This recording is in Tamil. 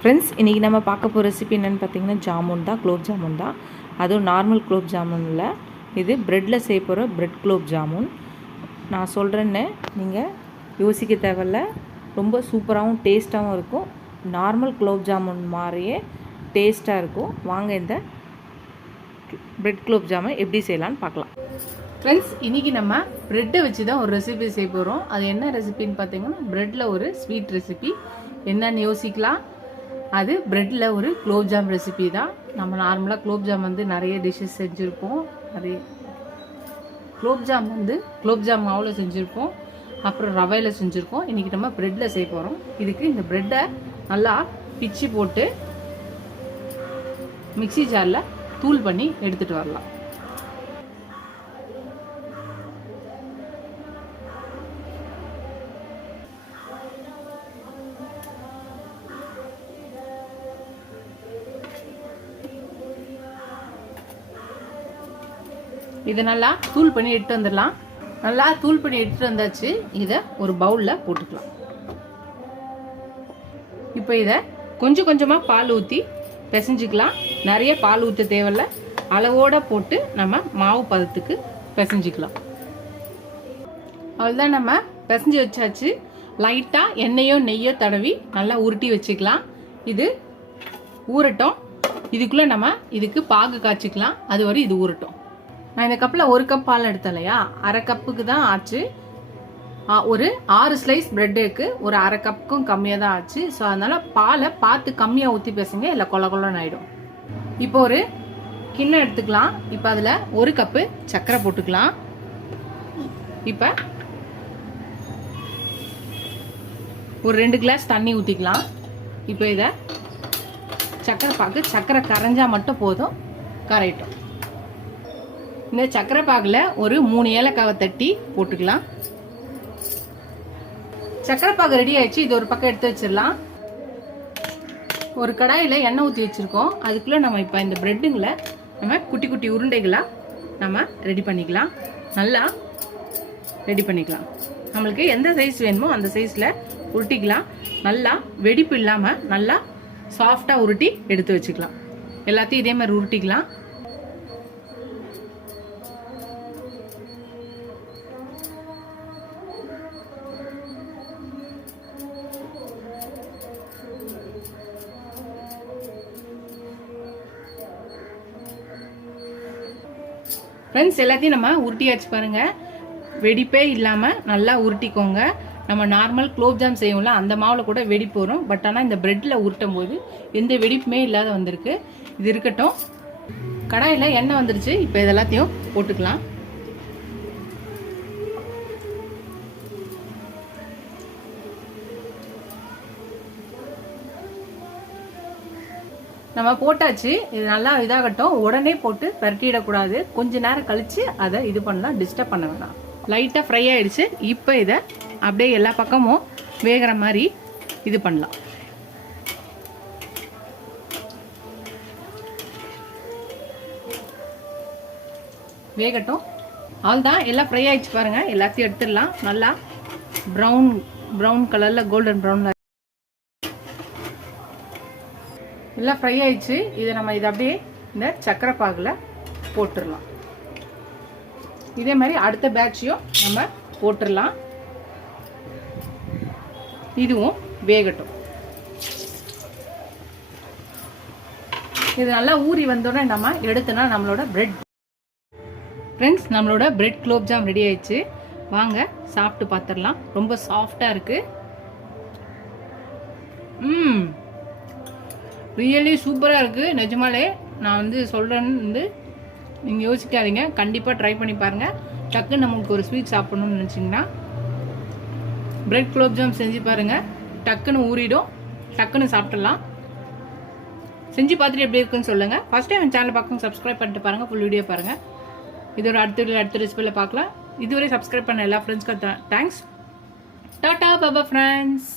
ஃப்ரெண்ட்ஸ், இன்றைக்கி நம்ம பார்க்க போகிற ரெசிபி என்னென்னு பார்த்தீங்கன்னா ஜாமுன் தான், குலோப் ஜாமுன் தான். அதுவும் நார்மல் குலோப் ஜாமுன் இல்லை, இது ப்ரெட்டில் செய்ய போகிற ப்ரெட் குலோப் ஜாமுன். நான் சொல்கிறேன்னு நீங்கள் யோசிக்க தேவையில்ல, ரொம்ப சூப்பராகவும் டேஸ்ட்டாகவும் இருக்கும். நார்மல் குலோப் ஜாமுன் மாதிரியே டேஸ்ட்டாக இருக்கும். வாங்க இந்த ப்ரெட் குலோப் ஜாமுன் எப்படி செய்யலான்னு பார்க்கலாம். ஃப்ரெண்ட்ஸ், இன்றைக்கி நம்ம ப்ரெட்டை வச்சு தான் ஒரு ரெசிபி செய்ய போகிறோம். அது என்ன ரெசிபின்னு பார்த்தீங்கன்னா ப்ரெட்டில் ஒரு ஸ்வீட் ரெசிபி. என்னன்னு யோசிக்கலாம், அது ப்ரெட்டில் ஒரு குலோப் ஜாம் ரெசிபி தான். நம்ம நார்மலாக குலோப் ஜாம் நிறைய டிஷ்ஷஸ் செஞ்சுருப்போம். நிறைய குலோப் ஜாம் மாவில் செஞ்சுருப்போம், அப்புறம் ரவையில் செஞ்சுருக்கோம். இன்றைக்கி நம்ம ப்ரெட்டில் செய்ய போகிறோம். இதுக்கு இந்த ப்ரெட்டை நல்லா பிச்சு போட்டு மிக்சி ஜாரில் தூள் பண்ணி எடுத்துகிட்டு வரலாம். இதை நல்லா தூள் பண்ணி எடுத்து வந்துடலாம். நல்லா தூள் பண்ணி எடுத்துட்டு வந்தாச்சு. இதை ஒரு பவுலில் போட்டுக்கலாம். இப்போ இதை கொஞ்சம் கொஞ்சமாக பால் ஊற்றி பிசைஞ்சிக்கலாம். நிறைய பால் ஊற்ற தேவையில்ல, அளவோடு போட்டு நம்ம மாவு பதத்துக்கு பிசைஞ்சிக்கலாம். அவ்வளோதான், நம்ம பிசைஞ்சு வச்சாச்சு. லைட்டாக எண்ணெயோ நெய்யோ தடவி நல்லா உருட்டி வச்சுக்கலாம். இது ஊறட்டும். இதுக்குள்ளே நம்ம இதுக்கு பாகு காய்ச்சிக்கலாம். அது வரை இது ஊறட்டும். நான் இந்த கப்பில் 1 கப் பால் எடுத்தேன் இல்லையா, அரை கப்புக்கு தான் ஆச்சு. ஒரு 6 ஸ்லைஸ் ப்ரெட்டுக்கு ஒரு அரை கப்புக்கும் கம்மியாக தான் ஆச்சு. ஸோ அதனால் பாலை பார்த்து கம்மியாக ஊற்றி பேசுங்க, இல்லை கொல கொலன்னு ஆகிடும். இப்போ ஒரு கிண்ணம் எடுத்துக்கலாம். இப்போ அதில் 1 கப்பு சர்க்கரை போட்டுக்கலாம். இப்போ ஒரு 2 கிளாஸ் தண்ணி ஊற்றிக்கலாம். இப்போ இதை சர்க்கரை கரைஞ்சால் மட்டும் போதும், கரையட்டும். இந்த சர்க்கரை பாகில் ஒரு 3 ஏலக்காவை தட்டி போட்டுக்கலாம். சர்க்கரை பாகு ரெடி ஆயிடுச்சு. இது ஒரு பக்கம் எடுத்து வச்சிடலாம். ஒரு கடாயில் எண்ணெய் ஊற்றி வச்சிருக்கோம். அதுக்குள்ளே நம்ம இப்போ இந்த ப்ரெட்டுங்களை நம்ம குட்டி குட்டி உருண்டைகளாக நம்ம ரெடி பண்ணிக்கலாம். நல்லா ரெடி பண்ணிக்கலாம். நம்மளுக்கு எந்த சைஸ் வேணுமோ அந்த சைஸில் உருட்டிக்கலாம். நல்லா வெடிப்பு இல்லாமல் நல்லா சாஃப்டாக உருட்டி எடுத்து வச்சுக்கலாம். எல்லாத்தையும் இதே மாதிரி உருட்டிக்கலாம். ஃப்ரெண்ட்ஸ், எல்லாத்தையும் நம்ம உருட்டியாச்சு பாருங்க. வெடிப்பே இல்லாமல் நல்லா உருட்டிக்கோங்க. நம்ம நார்மல் குலோப் ஜாம் செய்வோம்ல, அந்த மாவில் கூட வெடிப்பு வரும். பட் ஆனால் இந்த ப்ரெட்டில் உருட்டும் போது எந்த வெடிப்புமே இல்லாத வந்திருக்கு. இது இருக்கட்டும். கடாயில் எண்ணெய் வந்துருச்சு. இப்போ இதெல்லாத்தையும் போட்டுக்கலாம். நம்ம போட்டாச்சு. இது நல்லா இதாகட்டும். உடனே போட்டு பரட்டிடக்கூடாது. கொஞ்ச நேரம் கழிச்சு அதை இது பண்ணலாம், டிஸ்டர்ப் பண்ண வேணாம். லைட்டாக ஃப்ரை ஆயிடுச்சு. இப்போ இதை அப்படியே எல்லா பக்கமும் வேகிற மாதிரி இது பண்ணலாம். வேகட்டும். அவ்வளோதான், எல்லாம் ஃப்ரை ஆயிடுச்சு பாருங்க. எல்லாத்தையும் எடுத்துடலாம். நல்லா ப்ரௌன் கலரில் கோல்டன் ப்ரௌனில் எல்லாம் ஃப்ரை ஆயிடுச்சு. இதை நம்ம அப்படியே இந்த சர்க்கரை பாகில் போட்டுடலாம். இதே மாதிரி அடுத்த பேட்சையும் நம்ம போட்டுடலாம். இதுவும் வேகட்டும். இது நல்லா ஊறி வந்தோடனே நம்ம எடுத்தோன்னா நம்மளோட பிரெட். ஃப்ரெண்ட்ஸ், நம்மளோட பிரெட் குலோப் ஜாம் ரெடி ஆயிடுச்சு. வாங்க சாப்பிட்டு பார்த்துடலாம். ரொம்ப சாஃப்டாக இருக்கு. ரியலி சூப்பராக இருக்குது. நிஜமாலே நான் சொல்கிறேன்னு நீங்கள் யோசிக்காதீங்க. கண்டிப்பாக ட்ரை பண்ணி பாருங்கள். டக்குன்னு நமக்கு ஒரு ஸ்வீட் சாப்பிட்ணுன்னு நினச்சிங்கன்னா பிரெட் குலோப் ஜாம் செஞ்சு பாருங்கள். டக்குன்னு ஊறிடும், டக்குன்னு சாப்பிட்றலாம். செஞ்சு பார்த்துட்டு எப்படி இருக்குன்னு சொல்லுங்கள். ஃபஸ்ட் டைம் என் சேனலை பார்க்க சப்ஸ்கிரைப் பண்ணிட்டு பாருங்கள். ஃபுல் வீடியோ பாருங்கள். இதோட அடுத்த ரெசிபியில் பார்க்கலாம். இதுவரை சப்ஸ்கிரைப் பண்ண எல்லா ஃப்ரெண்ட்ஸ்க்கும் தேங்க்ஸ். டாடா பாபா ஃப்ரெண்ட்ஸ்.